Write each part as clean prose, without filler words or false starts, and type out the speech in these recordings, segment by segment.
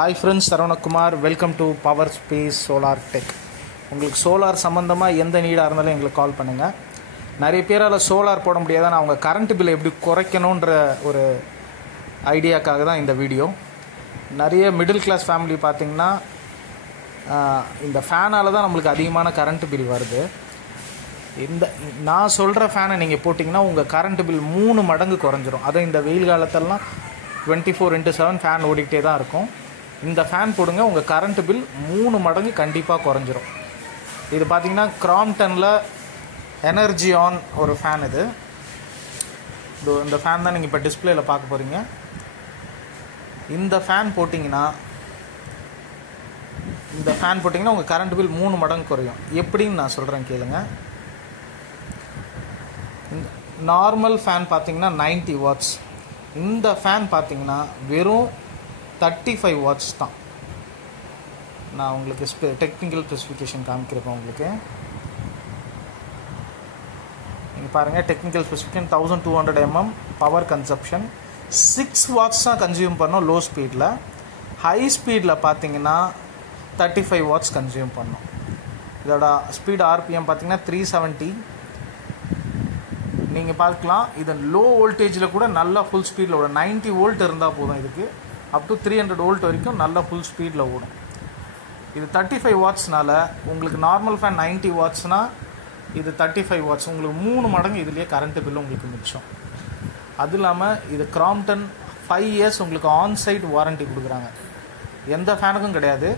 Hi friends, Sarvanakumar. Welcome to Power Space Solar Tech. உங்களுக்கு solar சம்மந்தமாக எந்த நீடாக இருந்தாலும் எங்களுக்கு கால் பண்ணுங்கள். நிறைய பேரால் சோலார் போட முடியாதான் அவங்க கரண்ட் பில் எப்படி குறைக்கணுன்ற ஒரு ஐடியாக்காக தான் இந்த வீடியோ. நிறைய மிடில் கிளாஸ் ஃபேமிலி பார்த்திங்கன்னா இந்த ஃபேனால் தான் நம்மளுக்கு அதிகமான கரண்ட் பில் வருது. நான் சொல்கிற ஃபேனை நீங்கள் போட்டிங்கன்னா உங்கள் கரண்ட் பில் 3 மடங்கு குறைஞ்சிரும். அதை இந்த வெயில் காலத்திலலாம் 24/7 ஃபேன் ஓடிக்கிட்டே தான் இருக்கும். இந்த ஃபேன் போடுங்க, உங்கள் கரண்ட் பில் 3 மடங்கு கண்டிப்பாக குறைஞ்சிரும். இது பார்த்திங்கன்னா கிராம்ப்டனில் எனர்ஜி ஆன் ஒரு ஃபேன். இது இந்த ஃபேன் தான் நீங்கள் இப்போ டிஸ்பிளேயில் பார்க்க போகிறீங்க. இந்த ஃபேன் போட்டிங்கன்னா உங்கள் கரண்ட் பில் 3 மடங்கு குறையும். எப்படின்னு நான் சொல்கிறேன் கேளுங்க. நார்மல் ஃபேன் பார்த்திங்கன்னா 90 வாட்ஸ். இந்த ஃபேன் பார்த்திங்கன்னா வெறும் 35 வாட்ஸ் தான். நான் உங்களுக்கு டெக்னிக்கல் ஸ்பெசிஃபிகேஷன் காமிக்கிறப்ப உங்களுக்கு நீங்கள் பாருங்கள். Technical specification 1200 mm power consumption, 6 watts தான் கன்சியூம் பண்ணோம் லோ ஸ்பீடில். ஹை ஸ்பீடில் பார்த்தீங்கன்னா 35 வாட்ஸ் கன்சியூம் பண்ணோம். இதோட ஸ்பீட் RPM பார்த்தீங்கன்னா 370. நீங்கள் பார்க்கலாம், இது லோ வோல்டேஜில் கூட நல்லா ஃபுல் ஸ்பீடில் ஓடும். 90 வோல்ட் இருந்தால் போதும். இதுக்கு அப் டு 300 வோல்ட் வரைக்கும் நல்லா ஃபுல் ஸ்பீடில் ஓடும். இது 35 வாட்ஸ்னால உங்களுக்கு நார்மல் ஃபேன் 90 வாட்ஸ்னால் இது 35 வாட்ஸ். உங்களுக்கு 3 மடங்கு இதுலேயே கரண்ட்டு பில்லு உங்களுக்கு மிச்சம். அது இல்லாமல் இது கிராம்ப்டன் 5 இயர்ஸ் உங்களுக்கு ஆன்சைட் வாரண்ட்டி கொடுக்குறாங்க. எந்த ஃபேனுக்கும் கிடையாது.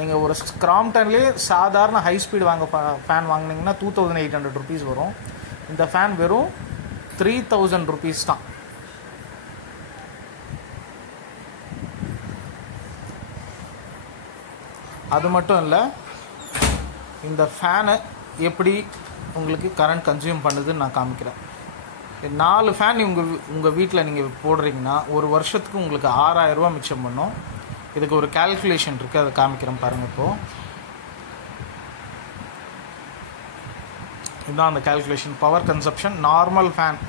நீங்கள் ஒரு கிராம்ப்டன்லேயே சாதாரண ஹை ஸ்பீடு ஃபேன் வாங்கினீங்கன்னா 2800 rupees வரும். இந்த ஃபேன் வெறும் 3000 rupees தான். அது மட்டும் இல்லை, இந்த ஃபேனை எப்படி உங்களுக்கு கரண்ட் கன்சியூம் பண்ணுதுன்னு நான் காமிக்கிறேன். 4 ஃபேன் உங்கள் வீட்டில் நீங்கள் போடுறீங்கன்னா ஒரு வருஷத்துக்கு உங்களுக்கு 6000 ரூபா மிச்சம் பண்ணும். இதுக்கு ஒரு கால்குலேஷன் இருக்குது, அதை காமிக்கிறேன் பாருங்கள். இப்போது இதுதான் அந்த calculation. Power consumption normal fan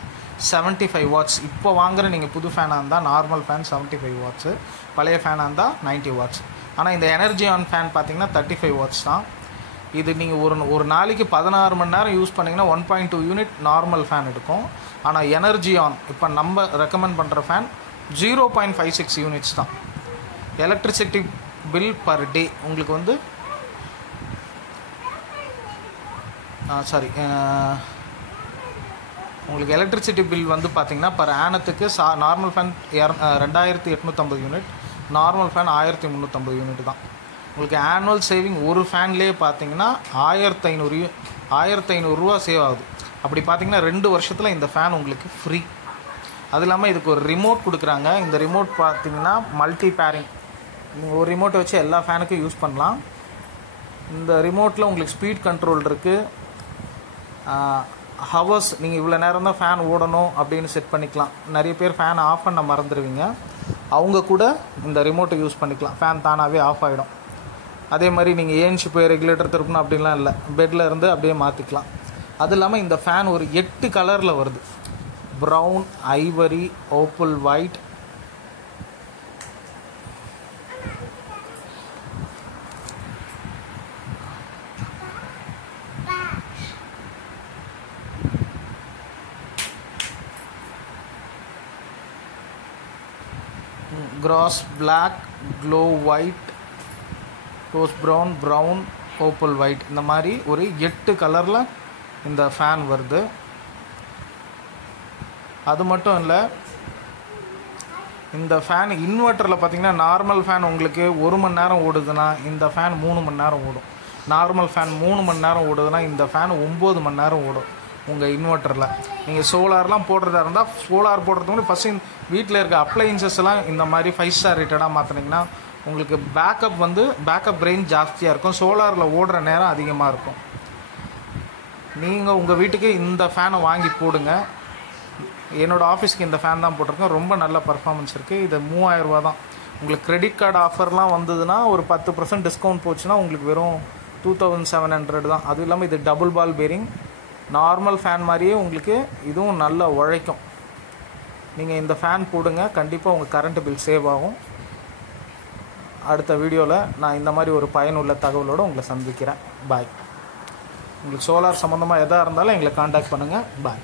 75 watts. இப்போ வாங்குகிற நீங்கள் புது ஃபேனாக இருந்தால் நார்மல் ஃபேன் 75 வாட்ஸு, பழைய ஃபேனாக இருந்தால் 90 வாட்ஸ். ஆனால் இந்த எனர்ஜி ஆன் ஃபேன் பார்த்தீங்கன்னா 35 வாட்ஸ் தான். இது நீங்கள் ஒரு நாளைக்கு 16 மணி நேரம் யூஸ் பண்ணிங்கன்னா 1.2 யூனிட் நார்மல் ஃபேன் எடுக்கும். ஆனால் எனர்ஜி ஆன் இப்போ நம்ம ரெக்கமெண்ட் பண்ணுற ஃபேன் 0.56 யூனிட்ஸ் தான். எலக்ட்ரிசிட்டி பில் பர் டே உங்களுக்கு வந்து உங்களுக்கு எலக்ட்ரிசிட்டி பில் வந்து பார்த்திங்கன்னா பர் ஆனத்துக்கு normal fan 2850 unit, normal fan 1350 unit தான். உங்களுக்கு ஆனுவல் சேவிங் ஒரு ஃபேன்லேயே பார்த்தீங்கன்னா 1500 ரூபா சேவ் ஆகுது. அப்படி பார்த்தீங்கன்னா 2 வருஷத்தில் இந்த ஃபேன் உங்களுக்கு ஃப்ரீ. அது இல்லாமல் இதுக்கு ஒரு ரிமோட் கொடுக்குறாங்க. இந்த ரிமோட் பார்த்தீங்கன்னா மல்டி பேரிங். நீங்கள் ஒரு ரிமோட்டை வச்சு எல்லா ஃபேனுக்கும் யூஸ் பண்ணலாம். இந்த ரிமோட்டில் உங்களுக்கு ஸ்பீட் கண்ட்ரோல் இருக்குது. ஹவர்ஸ் நீங்கள் இவ்வளோ நேரம் தான் ஃபேன் ஓடணும் அப்படின்னு செட் பண்ணிக்கலாம். நிறைய பேர் ஃபேனை ஆஃப் பண்ண மறந்துடுவீங்க, அவங்க கூட இந்த ரிமோட்டை யூஸ் பண்ணிக்கலாம். ஃபேன் தானாகவே ஆஃப் ஆகிடும். அதே மாதிரி நீங்கள் ஏன்ச்சு போய் ரெகுலேட்டர் திருப்பணும் அப்படின்லாம் இல்லை, பெட்டில் இருந்து அப்படியே மாற்றிக்கலாம். அது இல்லாமல் இந்த ஃபேன் ஒரு 8 கலரில் வருது. Brown, ivory, opal white, gloss black, glow white, toast brown, brown, opal white, இந்த மாதிரி ஒரு 8 கலரில் இந்த ஃபேன் வருது. அது மட்டும் இல்லை, இந்த ஃபேன் இன்வெர்ட்டரில் பார்த்திங்கன்னா நார்மல் ஃபேன் உங்களுக்கு 1 மணி நேரம் ஓடுதுன்னா இந்த ஃபேன் 3 மணி நேரம் ஓடும். நார்மல் ஃபேன் 3 மணி நேரம் ஓடுதுன்னா இந்த ஃபேன் 9 மணி நேரம் ஓடும் உங்கள் இன்வெர்ட்டரில். நீங்கள் சோலார்லாம் போடுறதா இருந்தால் சோலார் போடுறதுக்கு முன்னாடி ஃபஸ்ட்டு வீட்டில் இருக்க அப்ளையன்சஸ் எல்லாம் இந்த மாதிரி 5 ஸ்டார் ரேட்டடாக மாற்றினீங்கன்னா உங்களுக்கு பேக்கப் ரேஞ்ச் ஜாஸ்தியாக இருக்கும். சோலாரில் ஓடுற நேரம் அதிகமாக இருக்கும். நீங்கள் உங்கள் வீட்டுக்கு இந்த ஃபேனை வாங்கி போடுங்க. என்னோடய ஆஃபீஸ்க்கு இந்த ஃபேன் தான் போட்டிருக்கேன். ரொம்ப நல்ல பர்ஃபார்மன்ஸ் இருக்குது. இது 3000 ரூபா தான். உங்களுக்கு கிரெடிட் கார்டு ஆஃபர்லாம் வந்ததுன்னா ஒரு 10% டிஸ்கவுண்ட் போச்சுன்னா உங்களுக்கு வெறும் 2700 தான். அதுவும் இல்லாமல் இது double ball bearing. Normal fan மாதிரியே உங்களுக்கு இதுவும் நல்லா உழைக்கும். நீங்கள் இந்த ஃபேன் போடுங்க, கண்டிப்பாக உங்கள் கரண்ட் பில் சேவ் ஆகும். அடுத்த வீடியோவில் நான் இந்த மாதிரி ஒரு பயனுள்ள தகவலோடு உங்களை சந்திக்கிறேன். பாய். உங்களுக்கு சோலார் சம்மந்தமாக எதாக இருந்தாலும் எங்களை காண்டாக்ட் பண்ணுங்கள். பாய்.